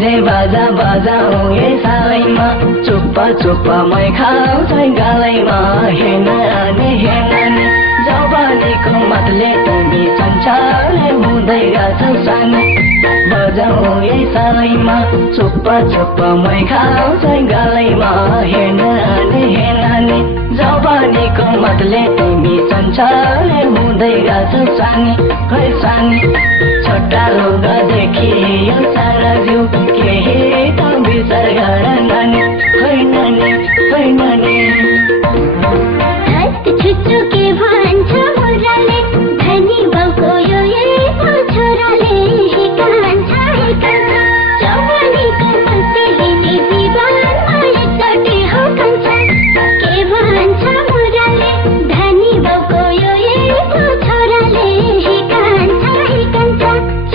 जे बाजा बजाऊ ए सालैमा चुप्पा चुप्पा मै खाउँछ गालैमा हे नानी जवानीको मतले तिमी संसारले हुँदै गछौ सानो बजाऊ ए सालैमा चुप्पा चुप्पा मै खाउँछ गालैमा हे नानी जवानीको मतले तिमी संसारले हुँदै गछौ सानी खै सानी छोटा लुगादेखि यो सारा जिउ केही त विचार गर नानी खै नानी छुच्चो के भन्छ मोराले धनी बाउको यो छोराले कान्छ जवानीको मस्तीले नि जीवनमा एकचोटि हो कान्छ के भन्छ मोराले धनी बाउको यो छोराले कान्छ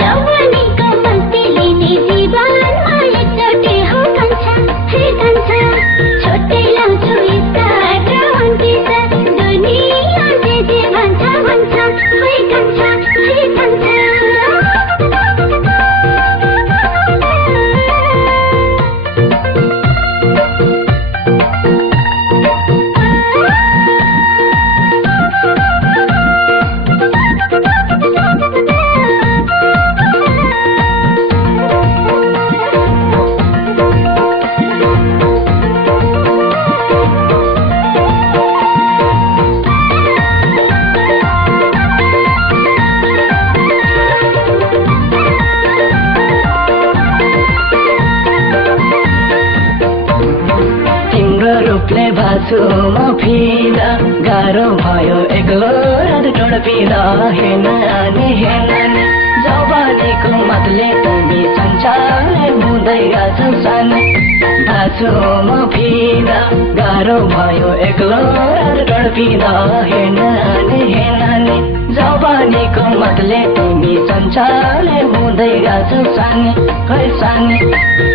जवानीको मस्तीले नि जीवनमा एकचोटि हो कान्छ छोटै लाउँछु स्कार्ट दुनिया जे भन्छ होइ कान्छ म फिदा गाह्रो भयो एक्लो रात टोडपिँदा हे नानी जवानीको मतले तिमी संसारले हुँदै गछौ सानो भाछु म फिदा गाह्रो भयो एक्लो रात टोडपिँदा हे नानी जवानीको मतले तिमी संसारले हुँदै गछौ सानी खै सानी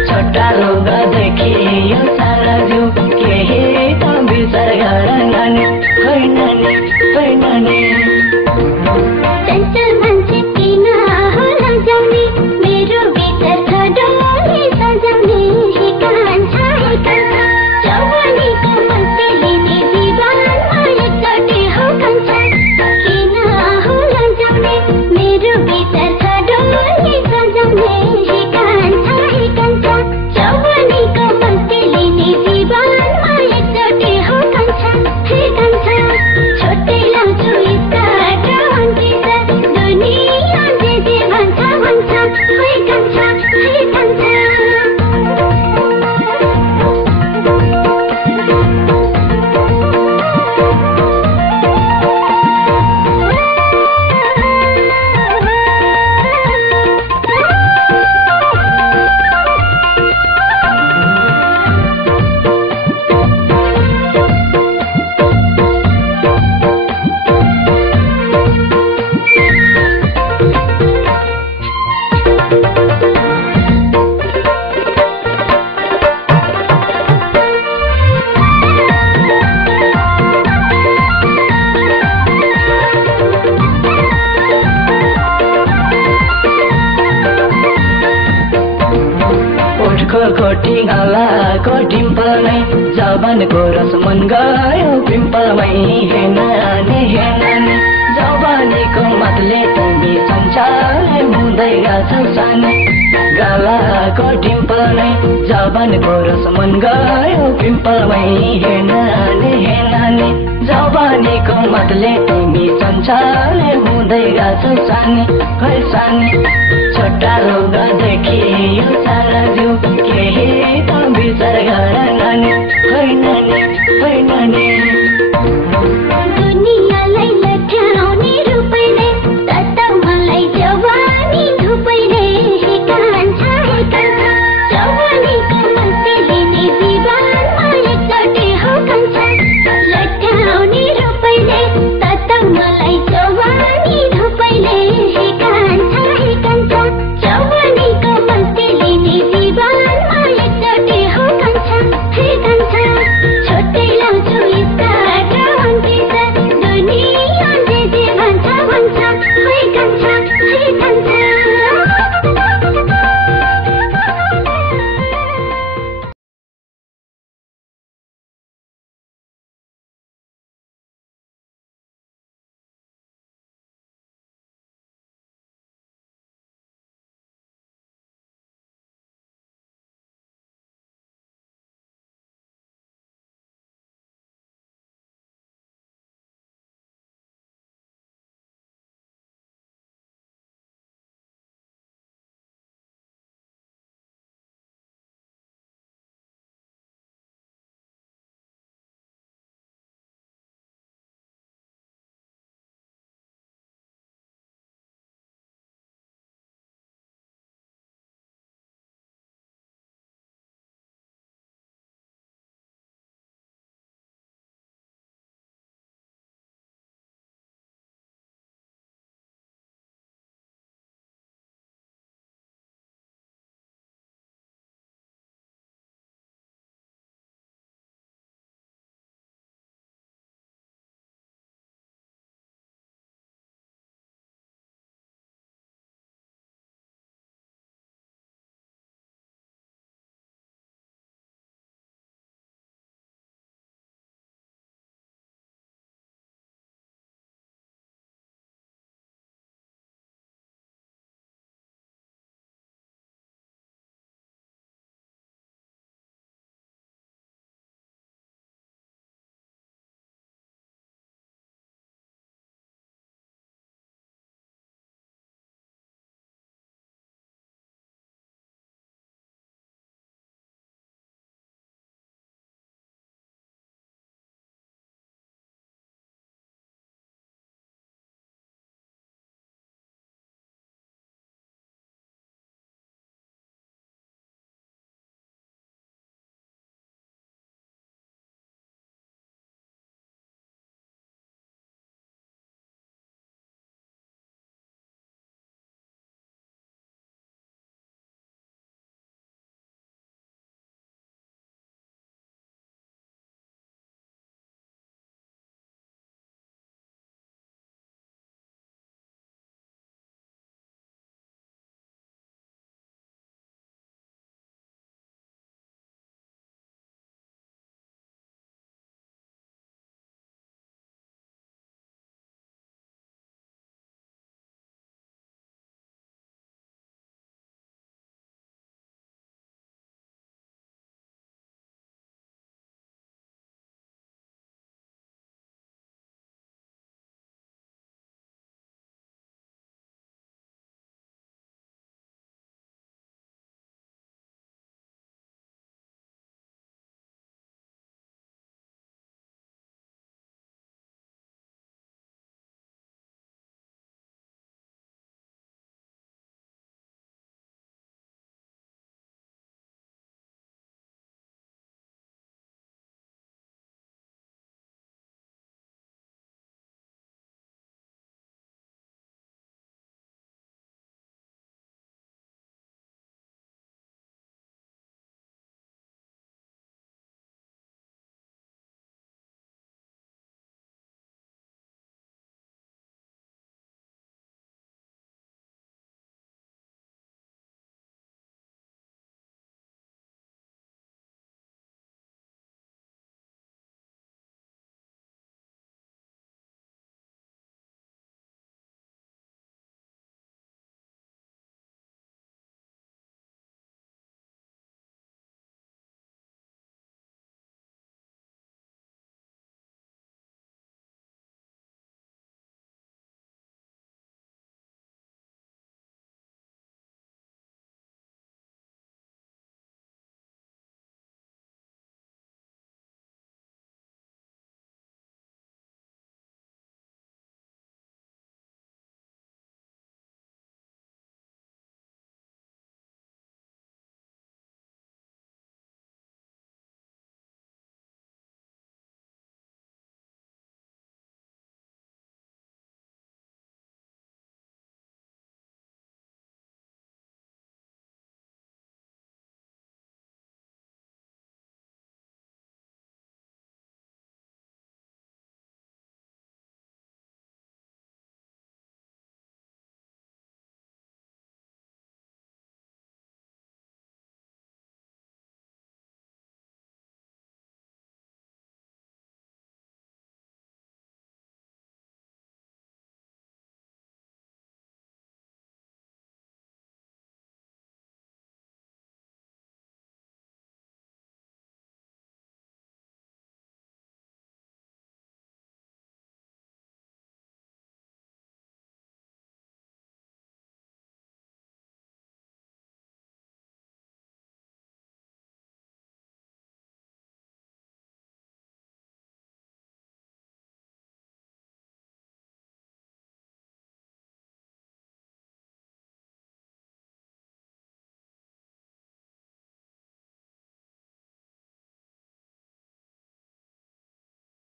छोटा लुगादेखि यो सारा जिउ केही त विचार गर नानी खै नानी चञ्चल मान्छे किन होला जाउने मेरो विचार छ डोली सजाउने कान्छ जवानीको मस्तीले नि जीवनमा एकचोटि हो कान्छ किन होला जाउने मेरो विचार छ डोली सजाउने कान्छ जवानीको मस्तीले नि जीवनमा एकचोटि हो कान्छ छोटै लाउँछु स्कार्ट दुनिया जे भन्छ होइ कान्छ कोटी गालाको डिम्पलमै जवानको रस मन गयो पिम्पलमै हे नानी जवानीको मतले तिमी संसारले हुँदै गछौ सानो गालाको डिम्पलमै जवानको रस मन गयो पिम्पलमै हे नानी जवानीको मतले तिमी संसारले हुँदै गछौ सानी खै सानी छोटा लुगादेखि